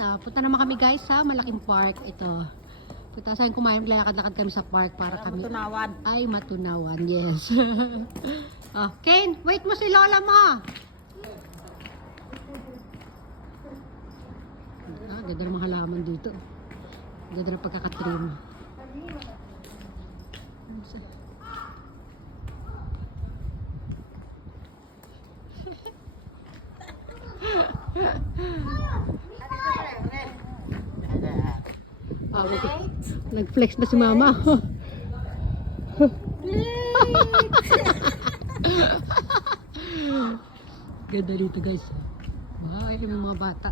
Punta naman kami guys sa malaking park. Ito. Punta saan kumain, maglalakad-lakad kami sa park para kami Matunawan. ay matunawan. Yes. Kane, wait mo si Lola mo. Ganda ng mga halaman dito. Ganda ng pagkakatrim. Nag-flex na si mama. Ganda dito guys. Ay, yung mga bata.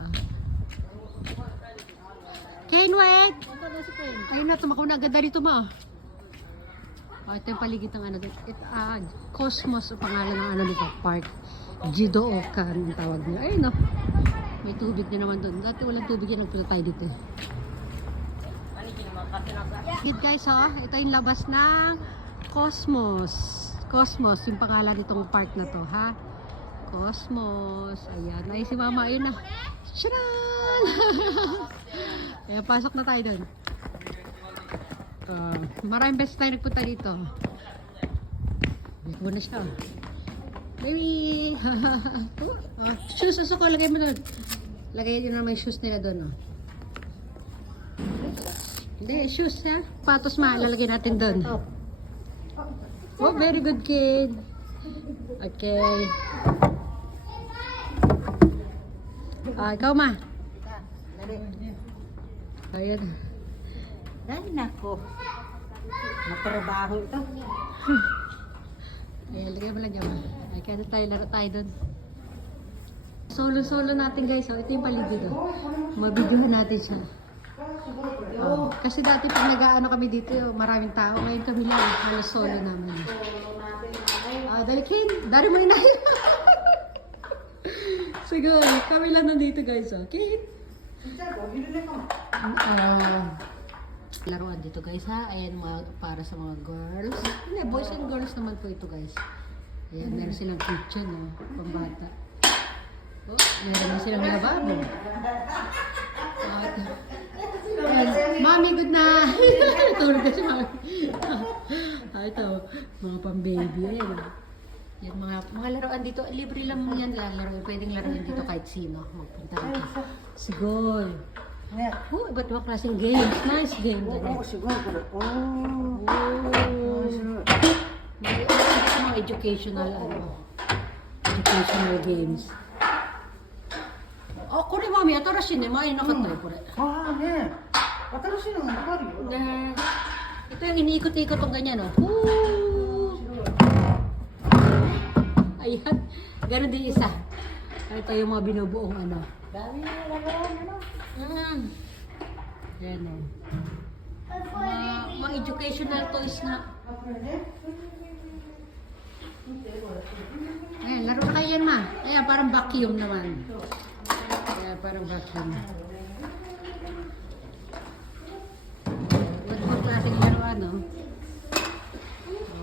Kane, wait! Ayun na, tumakbo na. Ganda dito ma. Ito yung paligid ng ano. Cosmos, pangalan ng ano nito, park. Jidookan ang tawag niya. Ayun no. May tubig din naman doon. Dati walang tubig yan. Nagpunta tayo dito. Good guys ha. Ito yung labas ng Cosmos. Cosmos, yung pangalan nitong park na to ha. Cosmos. Ayan. Ay si mama. Ayun na. Sharan! Ayan, pasok na tayo doon. Maraming beses tayo nagpunta dito. Bigbo na siya. Baby! Shoes, uso ko. Lagay mo doon. Lagay nyo naman yung shoes nila doon. Hindi, shoes ha. Patos ma, lalagay natin doon. Oh, very good kid. Okay. Ikaw ma. Ayan. Dahil na ako. Matrabaho ito. Ayan, lagay mo lang dyan. Ay, kaya tayo, laro tayo doon. Solo-solo natin guys. Ito yung paligid. Mabidyohan natin siya. Kasi dati pag nag-aano kami dito, maraming tao. Ngayon kami lang, halos solo naman. Dali Ken, dari mo na. Siguro, kami lang nandito guys. Ken. Laruan dito guys ha. Ayan para sa mga girls. Hindi, boys and girls naman po ito guys. Ayan, meron silang kitchen pambata. Meron na silang lababo. Mami, good night! Tulog na si Mami. Ito, mga pang-baby. Yan, mga laruan dito. Libre lang yan laruan. Pwedeng laruan dito kahit sino. Magpunta dito. Sigol. Iba't mga klaseng games. Nice game. Siguro. Mga educational games. Kuri mami, atarashin ne, main nakatay ko rin. Ne. Atarashin naman nakari. Ito yung iniikot-ikot ng ganyan, Ayan, gano'n din isa. Ito yung mga binubuong Dami na lagaran, Ayan mga educational toys na. Ayan, laro na kayo yan ma. Ayan, parang vacuum naman. Parang vacuum. Iba't klaseng laruan,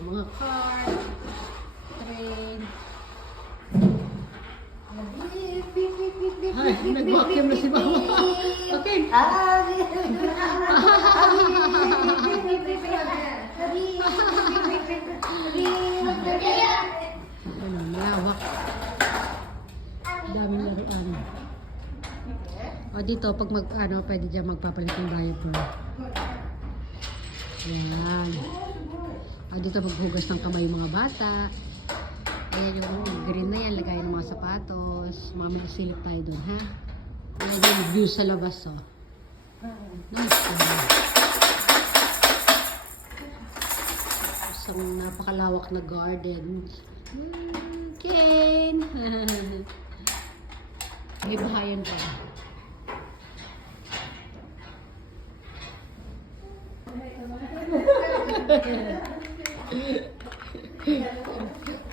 mga car, train. Ay, nag-vacuum na si mama. Okay. Malawak. Daming laruan. Dito, pag pwede dyan magpapalit ng diaper. Ayan. Dito maghugas ng kamay yung mga bata. Ayan yung green na yan, lagay ng mga sapatos. Mamaya silip tayo doon, ha? Ayan yung view sa labas, Nice. Isang napakalawak na garden. Ken! May bahayan pa.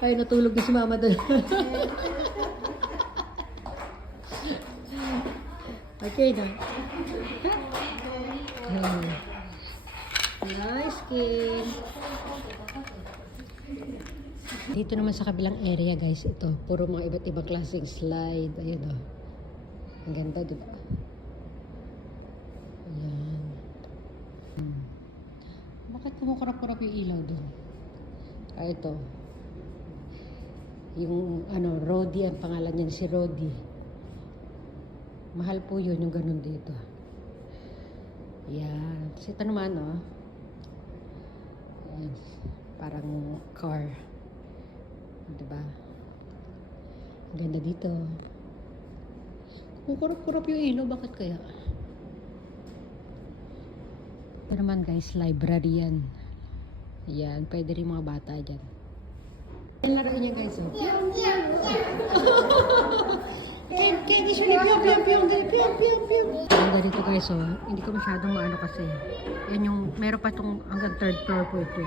Ay, natulog na si mama doon. Okay na. Nice kid. Dito naman sa kabilang area guys, ito. Puro mga iba't ibang klaseng slide. Ayun Ang ganda, diba? kumukurap-kurap yung ilaw doon. Ito. Yung Rodi ang pangalan niya, si Rodi. Mahal po yun, yung ganun dito. Yan. Tapos ito naman, Yan. Parang car. Diba? Ang ganda dito. Kumukurap-kurap yung ilaw, bakit kaya? Ito naman guys, library yan. Yan, pwede rin mga bata dyan. Yan laro niya guys, Ganda dito guys, hindi ko masyadong maano kasi. Yan yung, meron pa itong hanggang third floor po ito.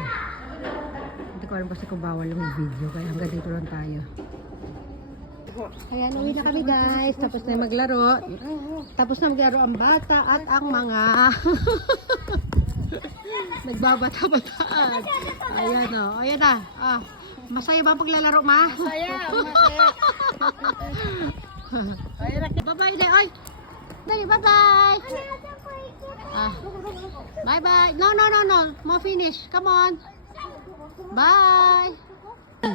Hindi ko alam kasi kung bawal yung video, kaya hanggang dito lang tayo. Ayan, uwi na kami guys. Tapos na maglaro. Tapos na maglaro ang bata at ang mga nagbabata-bataan. Ayan ayan na. Masaya ba ang paglalaro, ma? Masaya. Bye-bye na. Ay! Dali, bye-bye! Bye-bye. No. Mo finish. Come on. Bye!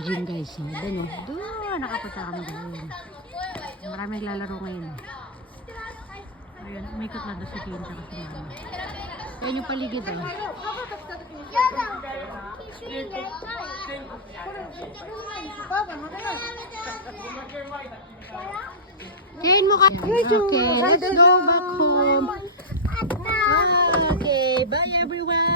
Gym guys, doon nakapunta kami doon. Maraming lalaro ngayon. Ayun, umikot na doon si Kim tsaka si Mama. Ayun yung paligid Kain mo ka. Okay, let's go back home. Okay, bye everyone.